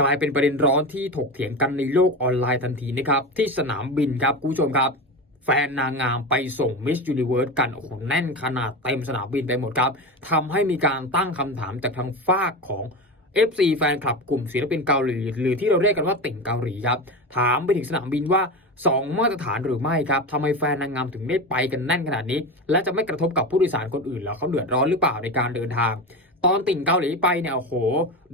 กลายเป็นประเด็นร้อนที่ถกเถียงกันในโลกออนไลน์ทันทีนะครับ ที่สนามบินครับคุณผู้ชมครับ แฟนนางงามไปส่งมิส s u นิเวิร์สกันโอ้โหแน่นขนาดเต็มสนามบินไปหมดครับทำให้มีการตั้งคำถามจากทางฝากของ FC แฟนคลับกลุ่มศิลปินเกาหลี หรือที่เราเรียกกันว่าติ่งเกาหลีครับ ถามไปถึงสนามบินว่า 2 มาตรฐานหรือไม่ครับทำไมแฟนนางงามถึงได้ไปกันแน่นขนาดนี้ และจะไม่กระทบกับผู้โดยสารคนอื่นแล้วเขาเดือดร้อนหรือเปล่าในการเดินทาง ตอนติ่งเกาหลีไปเนี่ยโอ้โห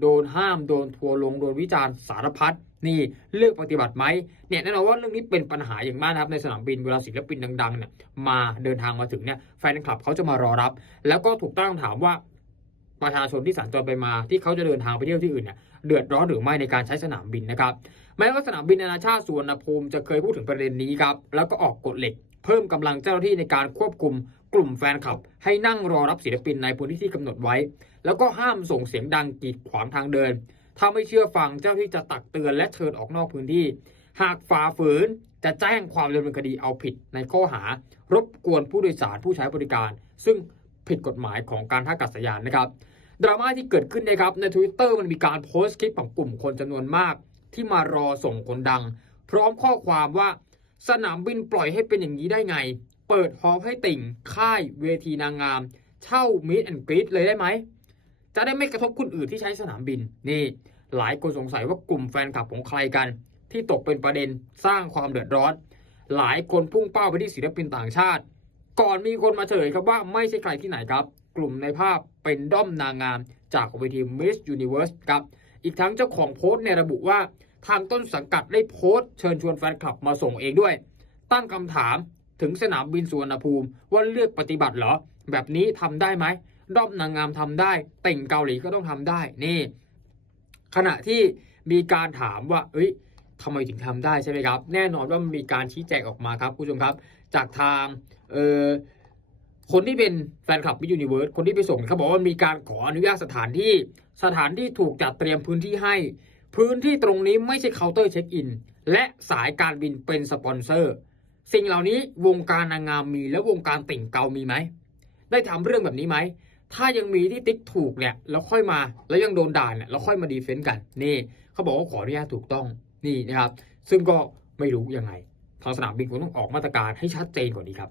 โดนห้ามโดนทัวร์ลงโดนวิจารณ์สารพัดนี่เลือกปฏิบัติไหมเนี่ยแน่นอนว่าเรื่องนี้เป็นปัญหาอย่างมากนะครับในสนามบินเวลาศิลปินดังๆเนี่ยมาเดินทางมาถึงเนี่ยแฟนคลับเขาจะมารอรับ แล้วก็ถูกตั้งคำถามว่าประชาชนที่สัญจรไปมาที่เขาจะเดินทางไปเที่ยวที่อื่นเนี่ยเดือดร้อนหรือไม่ในการใช้สนามบินนะครับแม้ว่าสนามบินนานาชาติสุวรรณภูมิจะเคยพูดถึงประเด็นนี้ครับแล้วก็ออกกฎเหล็ก เพิ่มกำลังเจ้าหน้าที่ในการควบคุมกลุ่มแฟนคลับ ให้นั่งรอรับศิลปินในพื้นที่ที่กำหนดไว้ แล้วก็ห้ามส่งเสียงดังกีดขวางทางเดิน ถ้าไม่เชื่อฟังเจ้าหน้าที่จะตักเตือนและเชิญออกนอกพื้นที่ หากฝ่าฝืนจะแจ้งความดำเนินคดีเอาผิดในข้อหา รบกวนผู้โดยสารผู้ใช้บริการ ซึ่งผิดกฎหมายของการท่าอากาศยานนะครับดราม่าที่เกิดขึ้นนะครับใน Twitter มันมีการโพสต์คลิปของกลุ่มคนจำนวนมาก ที่มารอส่งคนดัง พร้อมข้อความว่า สนามบินปล่อยให้เป็นอย่างนี้ได้ไง เปิดฮอล์ให้ติ่ง ค่ายเวทีนางงาม เช่ามิดแอนกรีดเลยได้ไหม จะได้ไม่กระทบคนอื่นที่ใช้สนามบิน นี่ หลายคนสงสัยว่ากลุ่มแฟนคลับของใครกัน ที่ตกเป็นประเด็นสร้างความเดือดร้อน หลายคนพุ่งเป้าไปที่ศิลปินต่างชาติ ก่อนมีคนมาเฉลยครับว่าไม่ใช่ใครที่ไหนครับ กลุ่มในภาพเป็นด้อมนางงาม จากเวที Miss Universe ครับ อีกทั้งเจ้าของโพสต์เนี่ยระบุว่า ทางต้นสังกัดได้โพสต์เชิญชวนแฟนคลับมาส่งเองด้วย ตั้งคำถามถึงสนามบินสุวรรณภูมิว่าเลือกปฏิบัติเหรอ แบบนี้ทำได้ไหมด้อมนางงามทำได้ เต่งเกาหลีก็ต้องทำได้นี่ ขณะที่มีการถามว่า เอ้ยทำไมถึงทำได้ใช่ไหมครับ แน่นอนว่ามีการชี้แจงออกมาครับคุณผู้ชมครับ จากทางเอ่อคนที่เป็นแฟนคลับมิยูนิเวิร์สคนที่ไปส่งเขาบอกว่ามีการขออนุญาตสถานที่ สถานที่ถูกจัดเตรียมพื้นที่ให้ พื้นที่ตรงนี้ไม่ใช่เคาน์เตอร์เช็คอิน และสายการบินเป็นสปอนเซอร์ สิ่งเหล่านี้วงการนางงามมีและวงการติ่งเกามีไหม ได้ทำเรื่องแบบนี้ไหม ถ้ายังมีที่ติ๊กถูกเนี่ยแล้วค่อยมา แล้วยังโดนด่าเนี่ยแล้วค่อยมาดีเฟนต์กัน นี่เขาบอกว่าขออนุญาตถูกต้องนี่นะครับ ซึ่งก็ไม่รู้ยังไง ทางสนามบินคงต้องออกมาตรการให้ชัดเจนกว่านี้ครับ